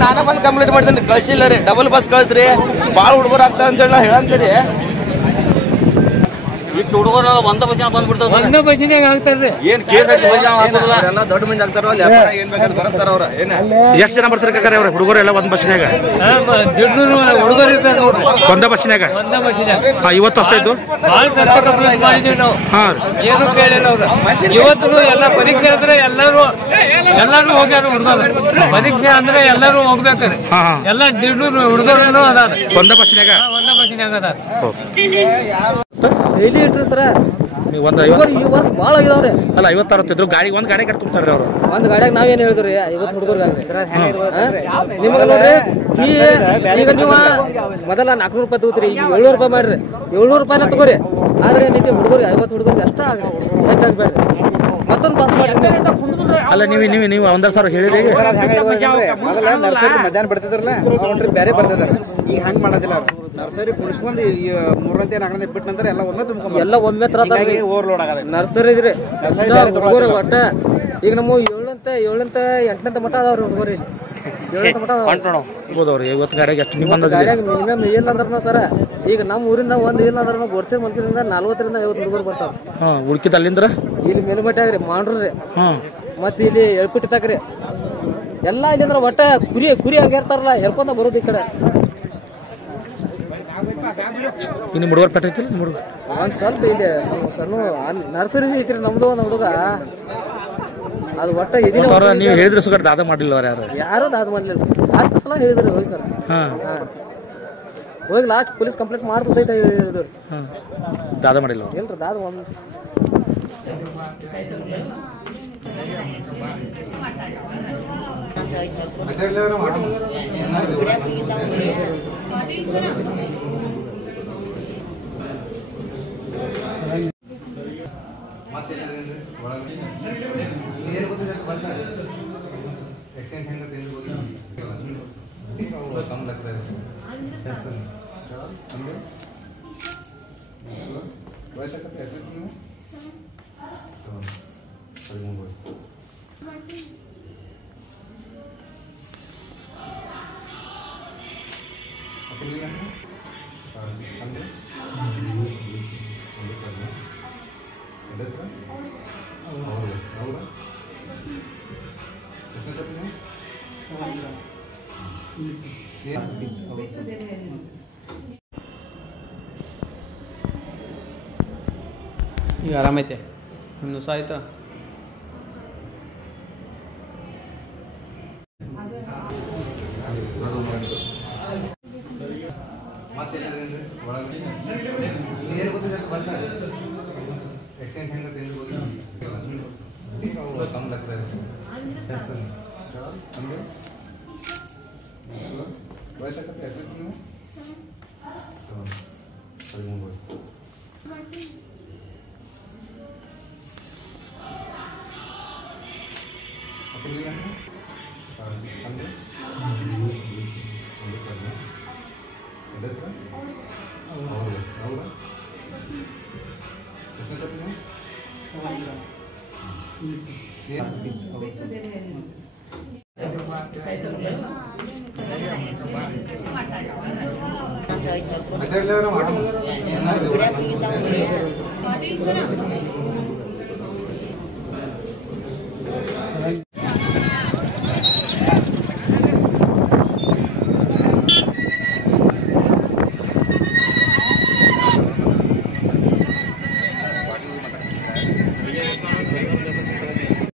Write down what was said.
ನಾನೇ ಬಂದು ಕಂಪ್ಲೀಟ್ ಮಾಡ್ತೇನೆ. ಕಳ್ಸಿಲ್ಲ ರೀ, ಡಬಲ್ ಬಸ್ ಕಳ್ಸ್ರಿ, ಭಾಳ ಹುಡುಗರು ಆಗ್ತಾವ ಅಂತೇಳಿ ನಾ ಹೇಳಂತೀರಿ. ಇಷ್ಟು ಹುಡುಗರು ಒಂದ ಬಸ್ಸಿನ ಬಂದ್ಬಿಡ್ತಾವ. ಒಂದ ಬಸ್ಸಿನಾಗ ಆಗ್ತಾರ್ರಿ. ಏನ್ ಕೇಸ್ ಎಲ್ಲ ದೊಡ್ಡ ಮಂದಿ ಆಗ್ತಾರ. ಏನ್ ಬೇಕಾದ್ರೆ ಬರಸ್ತಾರ ಅವ್ರ. ಏನ ಎಷ್ಟು ಜನ ಬರ್ತಾರೆ ಕಾಕಾರ ಅವ್ರ ಹುಡುಗರು ಎಲ್ಲ ಒಂದ್ ಬಸ್ಸಿನಾಗ? ಹುಡುಗರು ಇರ್ತಾರೆ ಒಂದ ಬಸ್ಸಿನಾಗ. ಇವತ್ತು ಅಷ್ಟೇ ಇದ್ದು ಮಾಡಿದೀವಿ ನಾವು. ಏನು ಕೇಳಿಲ್ಲ ಅವ್ರು. ಇವತ್ತು ಎಲ್ಲ ಪರೀಕ್ಷೆ ಅಂದ್ರೆ ಎಲ್ಲರೂ ಹೋಗ್ಯಾರ ಹುಡುಗರು. ಪರೀಕ್ಷೆ ಅಂದ್ರೆ ಎಲ್ಲರೂ ಹೋಗ್ಬೇಕ್ರಿ. ಎಲ್ಲ ದಿಡ್ಡೂರು ಹುಡುಗರು ಅದಾರ ಒಂದ ಬಸ್ಸಿನಾಗ. ಅದಾರ. ಡೈಲಿ ಇಟ್ರಿ ಸರ. ನೀವು ಒಂದು ಈ ವರ್ಷ ಭಾಳ ಆಗಿದಾವ್ರಿ. ಅಲ್ಲ 56 ಇದ್ರು ಗಾಡಿ ಒಂದ್ ಗಾಡಿ ಕಟ್ ತುಂಬ್ತಾರ್ರಿ ಅವ್ರು. ಒಂದ್ ಗಾಡಿಯಾಗ ನಾವೇನ್ ಹೇಳಿದ್ರಿ 50 ಹುಡುಗರ್ಗಾಗ್ರಿ. ನಿಮಗ ನೋಡ್ರಿ ಈಗ ನೀವು ಮೊದಲ 400 ರೂಪಾಯಿ ತಗೋತೀರಿ, ಈಗ 700 ರೂಪಾಯಿ ಮಾಡ್ರಿ. 700 ರೂಪಾಯಿನ ತಗೋರಿ. ಆದ್ರೆ ಏನೈತಿ ಹುಡುಗರಿಗೆ 50 ಹುಡುಗರಿಗೆ ಅಷ್ಟ ಹೆಚ್ಚಾಗ್ಬೇಡ್ರಿ. ಮತ್ತೊಂದು ಪಾಸ್ ಮಾಡ್ರಿ. ಅಲ್ಲ ನೀವು 1,000 ಹೇಳಿರಿ. ಮೊದಲ ನರ್ಸರಿ ಮಧ್ಯಾಹ್ನ ಬರ್ತಿದ್ರಲ್ಲ ಅವ್ರಿ ಬೇರೆ ಬರ್ತಿದಾರೆ. ಈಗ ಹಂಗ್ ಮಾಡೋದಿಲ್ಲ. ನರ್ಸರಿ ಕುಡಿಸ್ಕೊಂಡು 3ರಂತೆ 4ರಂತೆ ಬಿಟ್ಟ ನಂತರ ಎಲ್ಲ ಒಮ್ಮೆ ತುಂಬ್ಕೊಂಡ್ ಎಲ್ಲ ಒಮ್ಮೆ ಓವರ್ಲೋಡ್ ಆಗದ. ನರ್ಸರಿ ಇದ್ರಿ ಒಟ್ಟ. ಈಗ ನಮ್ಮ 7ರಂತೆ 8ರಂತೆ ಮಠ ಅದಾವ್ರಿ ಹುಡುಗರು. 7ರಂತೆ ಮಠ ಹೋದವ್ರಿ. ಇವತ್ತು ಗಾಡಿಯಾಗ ಎಷ್ಟು ನಿಮ್ಮ ಮಿನಿಮಮ್ ಇಲ್ಲ ಅಂದ್ರೂ ಸರ ಈಗ ನಮ್ಮ ಊರಿಂದ ಒಂದ್ ಇಲ್ಲ ಅಂದ್ರ ಗೋರ್ಚೆ ಮಲ್ಕಿನಿಂದ 40ರಿಂದ 50 ಹುಡುಗರು ಬರ್ತಾವ. ಉಳ್ಕಿದ ಅಲ್ಲಿಂದ್ರ ಇಲ್ಲಿ ಮೇಲ್ಮಟ್ಟೆ ಆಗ್ರಿ ಮಾಡ್ರಿ. ಮತ್ತೆ ಇಲ್ಲಿ ಎಳ್ಪಿಟ್ಟಿ ತಕ್ರಿ ಎಲ್ಲ ಇಲ್ಲಿಂದ್ರ ಒಟ್ಟ ಕುರಿ ಹಂಗಿರ್ತಾರಲ್ಲ ಹೇಳ್ಕೊಂಡ ಬರೋದು ಈ ಕಡೆ. ಇನ್ನು ಹುಡುಗರು ಪೆಟ್ಟ ಐತಿಲ್ಲ ನಿಮ್ಮ ಹುಡುಗ? ಒಂದ್ ಸ್ವಲ್ಪ ಇಲ್ಲಿ ಸಣ್ಣ ನರ್ಸರಿ ಐತ್ರಿ ನಮ್ದು ಒಂದು ಹುಡುಗ. ಅದು ಒಟ್ಟ ನೀವು ಹೇಳಿದ್ರೆ ಸುಗಟ್ ದಾದ ಮಾಡಿಲ್ಲ ಯಾರು ದಾದ ಮಾಡ್ಲಿಲ್ಲ. 4 ಸಲ ಹೇಳಿದ್ರಿ ಹೋಗಿ ಸರ್. ಹೋಗಿ ಲಾಸ್ಟ್ ಪೊಲೀಸ್ ಕಂಪ್ಲೇಂಟ್ ಮಾಡ್ತು ಸಹಿತ ಹೇಳಿದ್ರು. ದಾದ ಮಾಡಿಲ್ಲ ಇಲ್ರಿ ದಾದ ಒಂದು ಈಗ ಆರಾಮೈತೆ. ಒಂದು ದಿವಸ ಆಯ್ತಾ? ಮಾತಾಡ್ಲಿಲ್ಲ